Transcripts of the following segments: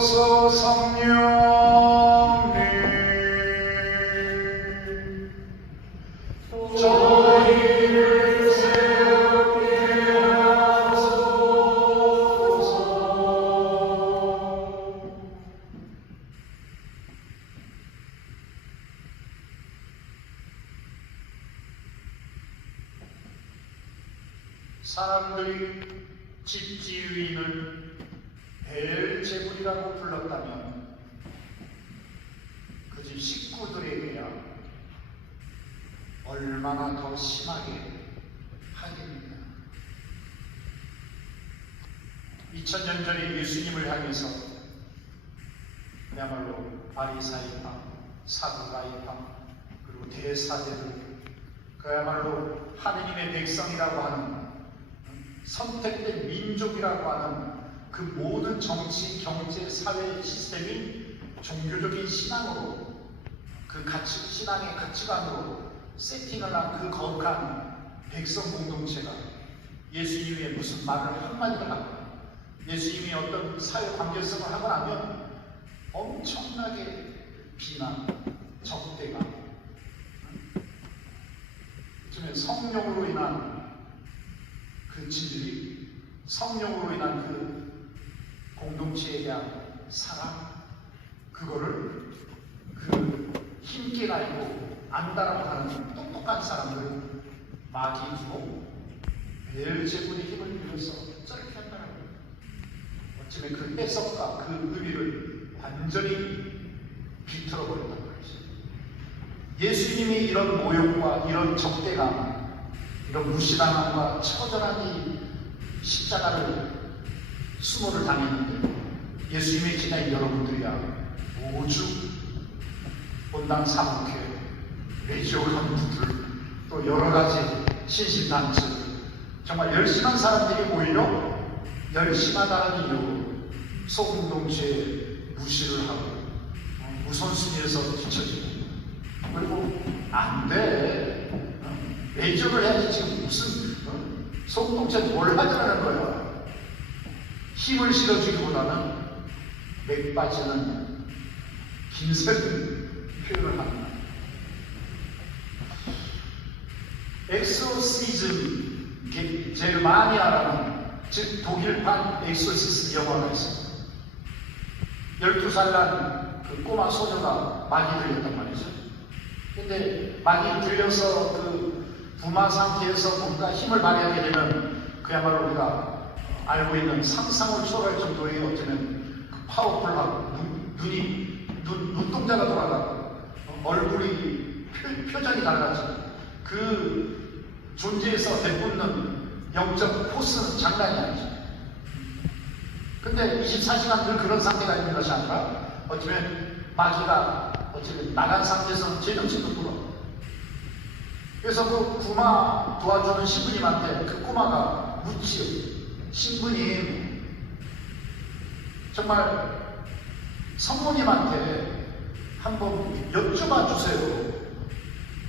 오소서 성령님 저희를 새롭게 하소서. 사람들이 집지휘인을 베엘제불이라고 불렀다면 그 집 식구들에게야 얼마나 더 심하게 하겠느냐. 2000년 전에 예수님을 향해서 그야말로 바리사이파, 사두가이파, 그리고 대사제들, 그야말로 하느님의 백성이라고 하는 선택된 민족이라고 하는 그 모든 정치, 경제, 사회 시스템이 종교적인 신앙으로, 그 신앙의 가치관으로 세팅을 한 그 거룩한 백성 공동체가 예수님의 무슨 말을 한마디를 하고 예수님이 어떤 사회 관계성을 하고 나면 엄청나게 비난, 적대가, 요즘에 성령으로 인한 그 진리, 성령으로 인한 그 공동체에 대한 사랑, 그거를 그 힘께 가지고 안다라고 하는 똑똑한 사람들 마귀 주고 베엘제불의 힘을 빌려서 저렇게 한다는 거예요. 어쩌면 그 해석과 그 의미를 완전히 비틀어버렸단 말이죠. 예수님이 이런 모욕과 이런 적대감, 이런 무시당함과 처절한 이 십자가를 수모를 당했는데 예수님의 지나인 여러분들이야 오주 본당 사목회, 레지오 간부들, 또 여러가지 신신단체, 정말 열심한 사람들이 오히려 열심하다는 이유로 소공동체에 무시를 하고 우선순위에서 뒤처지고, 그리고 안돼, 레지오를 해야지 지금 무슨 소공동체 뭘 하자는 거야. 힘을 실어주기보다는 맥 빠지는 김세근 표현을 합니다. 엑소시즘 제르마니아라는, 즉 독일판 엑소시스 영화가 있습니다. 12살 난 그 꼬마 소녀가 마귀 들렸단 말이죠. 근데 마귀 들려서 그 부마 상태에서 뭔가 힘을 발휘하게 되면 그야말로 우리가 알고 있는 상상을 초월할 정도의 어쩌면 그 파워풀하고 눈동자가 돌아가고 얼굴이 표정이 달라지고 그 존재에서 내뿜는 영적 포스는 장난이 아니죠. 근데 24시간 늘 그런 상태가 있는 것이 아니라 어쩌면 마귀가 어쩌면 나간 상태에서는 제정신도 불어. 그래서 그 구마 도와주는 신부님한테 그 꼬마가 묻지요. 신부님, 정말 성모님한테 한번 여쭤봐 주세요.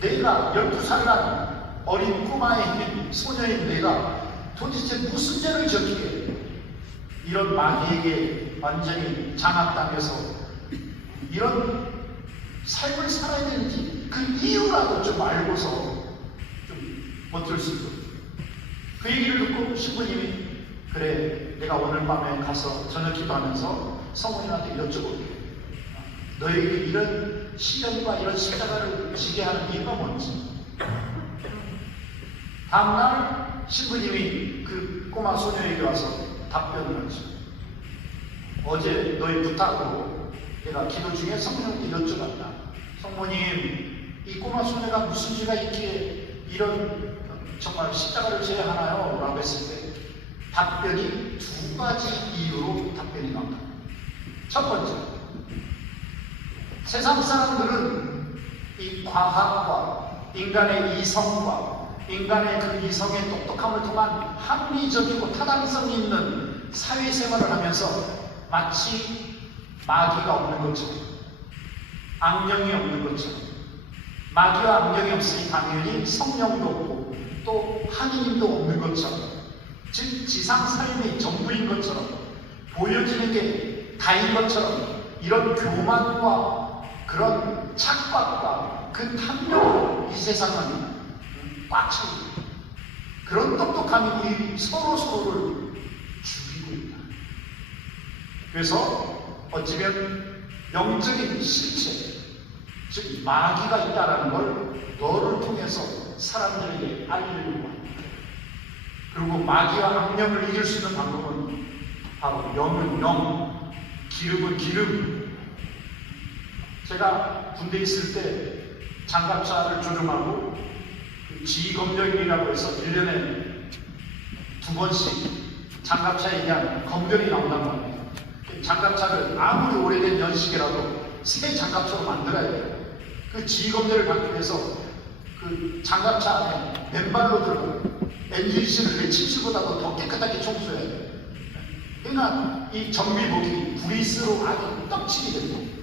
내가 12살 난 어린 꼬마인 소녀인 내가 도대체 무슨 죄를 졌기에 이런 마귀에게 완전히 장악당해서 이런 삶을 살아야 되는지 그 이유라도 좀 알고서 좀 어쩔 수 있고, 그 얘기를 듣고 신부님이 그래, 내가 오늘 밤에 가서 저녁 기도하면서 성모님한테 여쭤볼게. 너에게 이런 시련과 이런 십자가를 지게 하는 이유가 뭔지. 다음날 신부님이 그 꼬마 소녀에게 와서 답변을 하죠. 어제 너의 부탁으로 내가 기도 중에 성모님께 여쭤봤다. 성모님, 이 꼬마 소녀가 무슨 죄가 있기에 이런 정말 십자가를 져야 하나요? 라고 했을 때 답변이 두 가지 이유로 답변이 나온다. 첫 번째, 세상 사람들은 이 과학과 인간의 이성과 인간의 그 이성의 똑똑함을 통한 합리적이고 타당성 있는 사회생활을 하면서 마치 마귀가 없는 것처럼, 악령이 없는 것처럼, 마귀와 악령이 없으니 당연히 성령도 없고 또 하느님도 없는 것처럼, 즉 지상 삶이 전부인 것처럼 보여지는 게 다인 것처럼 이런 교만과 그런 착각과 그 탐욕으로 이 세상은 꽉 차 있다. 그런 똑똑함이 우리 서로를 죽이고 있다. 그래서 어찌면 영적인 실체, 즉 마귀가 있다는 걸 너를 통해서 사람들에게 알리려고 한다. 그리고 마귀와 악령을 이길 수 있는 방법은 바로 영은 영, 기름은 기름. 제가 군대에 있을 때 장갑차를 조종하고 지검령이라고 해서 1년에 2번씩 장갑차에 대한 검열이 나온단 말이에요. 장갑차를 아무리 오래된 연식이라도 새 장갑차로 만들어야 돼요. 그 지검열을 받기 위해서 그 장갑차 안에 맨발로 들어가요. 엔진실을 외침실보다도 더 깨끗하게 청소해야 돼요. 그러니까 이 정비복이 브리스로 아주 떡칠이 됩니다.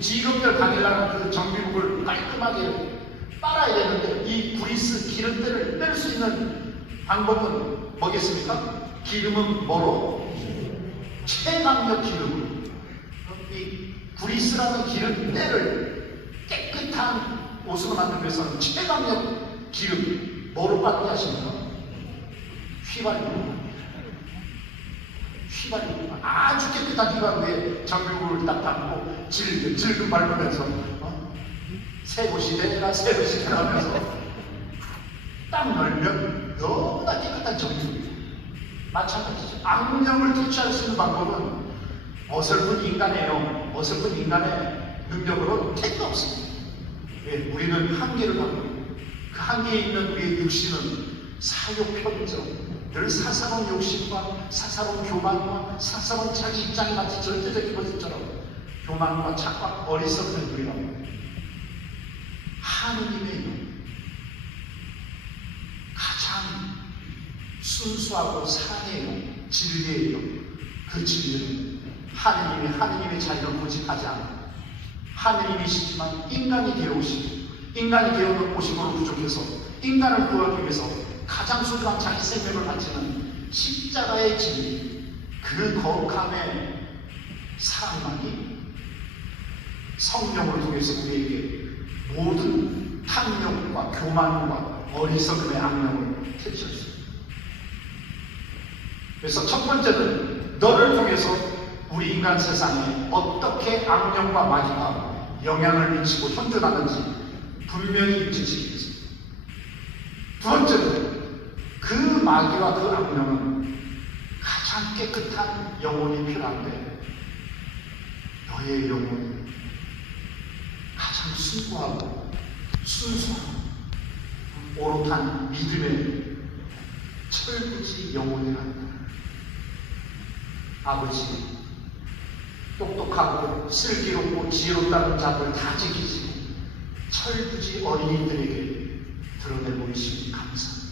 지검열 당일날 그 정비복을 깔끔하게 빨아야 되는데 이 브리스 기름때를 뺄 수 있는 방법은 뭐겠습니까? 기름은 뭐로? 최강력 기름. 이 브리스라는 기름때를 깨끗한 옷으로 만들기 위해서는 최강력 기름 뭐로 빠르게 하십니까? 휘발유. 휘발유. 아주 깨끗한 휘발유에 정비복을 딱 담고 질금 밟으면서 새 옷이 되라 새 옷이 되라 하면서 딱 열면 너무나 깨끗한 정리입니다. 마찬가지죠. 악령을 퇴치할 수 있는 방법은 어설픈 인간의 어설픈 인간의 능력으로 택도 없습니다. 예, 우리는 한계를 갖고 그 한계에 있는 우리의 육신은 사욕편정, 늘 사사로운 욕심과 사사로운 교만과 사사로운 자기 입장에 마치 절대적인 것처럼 교만과 착각, 어리석은 우리라고 합니다. 하느님의 영, 가장 순수하고 사랑의 영, 진리의 영, 그 진리는 하느님의 자리를 고집하지 않고 하느님이시지만 인간이 되어오시고 인간이 되어오심으로 부족해서 인간을 구하기 위해서 가장 소중한 자기 생명을 바치는 십자가의 진리, 그 거룩함의 사랑만이 성령을 통해서 우리에게 모든 탐욕과 교만과 어리석음의 악령을 퇴치할 수 있습니다. 그래서 첫 번째는 너를 통해서 우리 인간 세상에 어떻게 악령과 마귀가 영향을 미치고 현존하는지 분명히 인지시키겠습니다. 두 번째는 그 마귀와 그 악령은 가장 깨끗한 영혼이 필요한데 너의 영혼은 가장 숭고하고 순수하고 오롯한 믿음의 철부지 영혼이란다. 아버지, 똑똑하고 슬기롭고 지혜롭다는 자들 다 지키시고 철부지 어린이들에게 드러내고 계시니 감사합니다.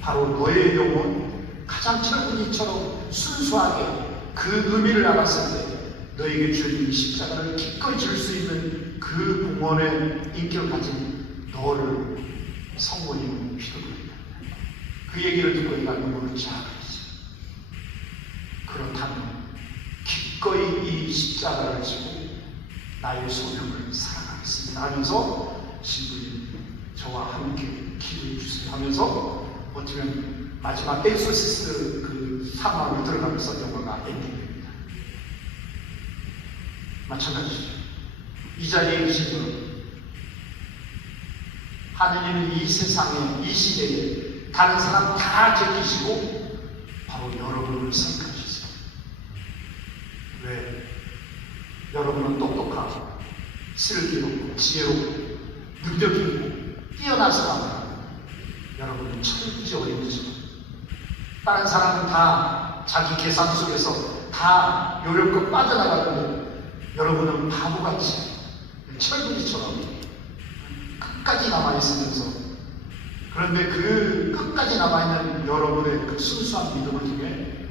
바로 너의 영혼, 가장 철부지처럼 순수하게 그 의미를 알았을 때 너에게 주는 이 십자가를 기꺼이 줄 수 있는 그 봉헌의 인격을 가진 너를 성모님은 필요합니다. 그 얘기를 듣고 내가 눈물을 자아가지. 그렇다면 기꺼이 이 십자가를 지고 나의 소명을 사랑하겠습니다 하면서 신부님 저와 함께 기도해 주세요 하면서 어쩌면 마지막 엑소시스트 그 상황으로 들어가면서 영화가 엔딩됩니다. 마찬가지죠. 이 자리에 계신 분은 하느님은 이 세상에 이 시대에 다른 사람 다 제끼시고 바로 여러분을 선택하셨어요. 왜? 여러분은 똑똑하고 슬기롭고 지혜롭고 능력 있고 뛰어난 사람이라 여러분은 철부지 어린이죠. 다른 사람은 다 자기 계산 속에서 다 요령껏 빠져나가는데 여러분은 바보같이 철부지처럼 끝까지 남아있으면서 그런데 그 끝까지 남아있는 여러분의 그 순수한 믿음을 통해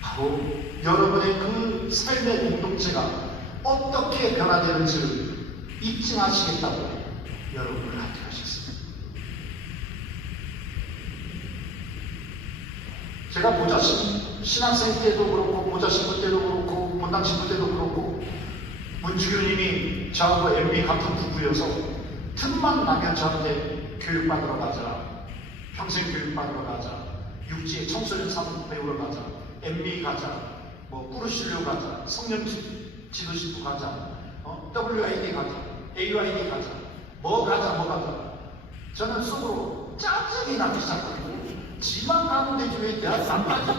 바로 여러분의 그 삶의 공동체가 어떻게 변화되는지를 입증하시겠다고 여러분을 합격하셨습니다. 제가 보자신 신학생 때도 그렇고 모자 신부 때도 그렇고 본당 신부 때도 그렇고 문주교님이 저하고 MB 같은 부부여서 틈만 나면 저한테 교육받으러 가자, 평생 교육받으러 가자, 육지에 청소년 사문 배우러 가자, MB 가자, 뭐 꾸르실료 가자, 성령 지도신부 가자, WID 가자, AYD 가자, 뭐 가자. 저는 속으로 짜증이 나기 시작하고 지만 가면 되지 왜 내가 안 가지?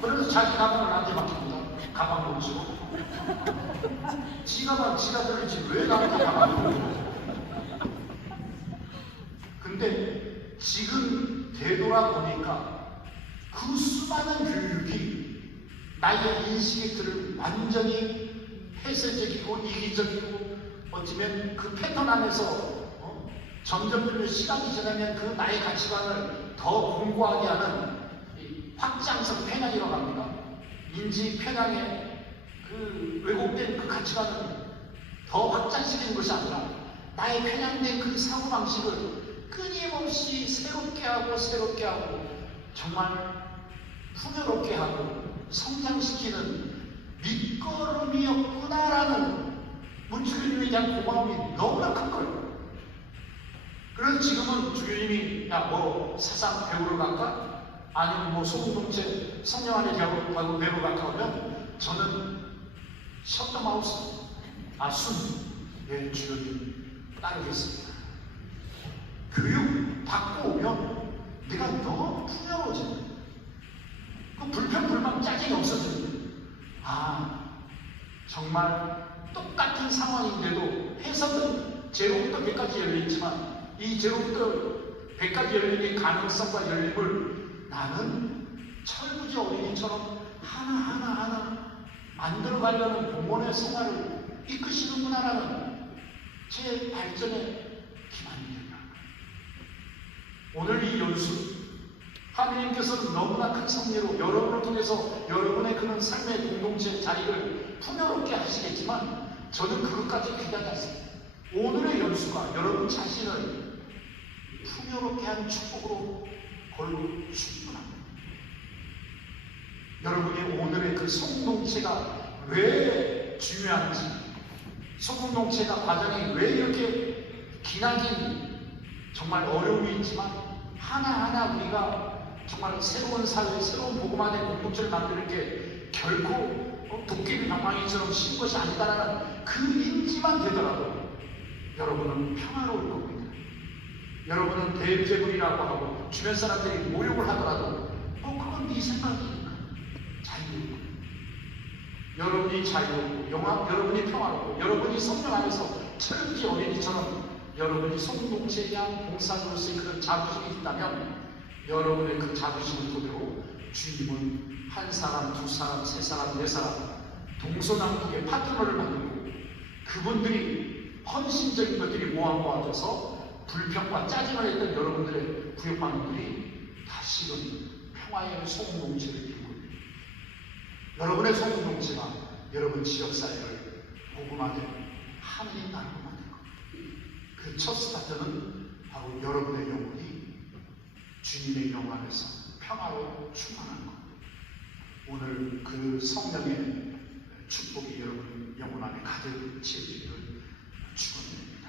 그래서 자기 가방을 나한테 맡깁니다. 가방 놓치고 지가만 지가 들리지 왜 나한테 가방을 놓치고. 근데 지금 되돌아보니까 그 수많은 교육이 나의 인식의 틀을 완전히 폐쇄적이고 이기적이고 어쩌면 그 패턴 안에서 점점 시간이 지나면 그 나의 가치관을 더 공고하게 하는 확장성 편향이라고 합니다. 인지 편향의 그 왜곡된 그 가치관을 더 확장시키는 것이 아니라 나의 편향된 그 사고방식을 끊임없이 새롭게 하고 정말 풍요롭게 하고 성장시키는 밑거름이었구나라는 문주교님에 대한 고마움이 너무나 큰 거예요. 그래서 지금은 주교님이 야 뭐 사상 배우러 갈까? 아니면 뭐 소금동체 성령 안에 배우러 갈까 하면 저는 셧더마우스 예 주교님 따르겠습니다. 교육 받고 오면 내가 너무 풍요로워져. 그 불평 불만 짜증이 없어져요. 정말 똑같은 상황인데도 해석은 제로부터 100까지 열려있지만 이 제로부터 100까지 열리는 가능성과 열림을 나는 철부지 어린이처럼 하나하나 만들어가려는 공원의 생활을 이끄시는구나라는 제 발전의 기만입니다. 오늘 이 연수 하느님께서는 너무나 큰 섭리로 여러분을 통해서 여러분의 그런 삶의 공동체 자리를 풍요롭게 하시겠지만 저는 그것까지 기대하지 않습니다. 오늘의 연수가 여러분 자신을 풍요롭게 하는 축복으로 걸고 충분합니다. 여러분이 오늘의 그 소공동체가 왜 중요한지, 소공동체가 과정이 왜 이렇게 기나긴 정말 어려움이 있지만 하나하나 우리가 정말 새로운 사회, 새로운 복음화된 공동체를 만드는 게 결코 도깨비 방망이처럼 쉬운 것이 아니다라는 그 인지만 되더라도 여러분은 평화로울 겁니다. 여러분은 대죄불이라고 하고 주변 사람들이 모욕을 하더라도 그건 네 생각이니까 자유롭고 여러분이 자유롭고 여러분이 평화롭고 여러분이 성령 안에서 철부지 어린이처럼 여러분이 성공동체에 대한 봉사자로서의 그런 자부심이 있다면 여러분의 그 자부심을 토대로 주님은 한 사람, 두 사람, 세 사람, 네 사람 동서남북의 파트너를 만들고 그분들이 헌신적인 것들이 모아져서 불평과 짜증을 했던 여러분들의 구역방들이 다시금 평화의 소공동체를 이루고 여러분의 소공동체가 여러분 지역사회를 복음화된 하느님 나라로 만들 겁니다. 그 첫 스타트는 바로 여러분의 영혼이 주님의 영 안에서 평화로 충만한 것. 오늘 그 성령의 축복이 여러분 영혼 안에 가득 채워지기를 축원드립니다.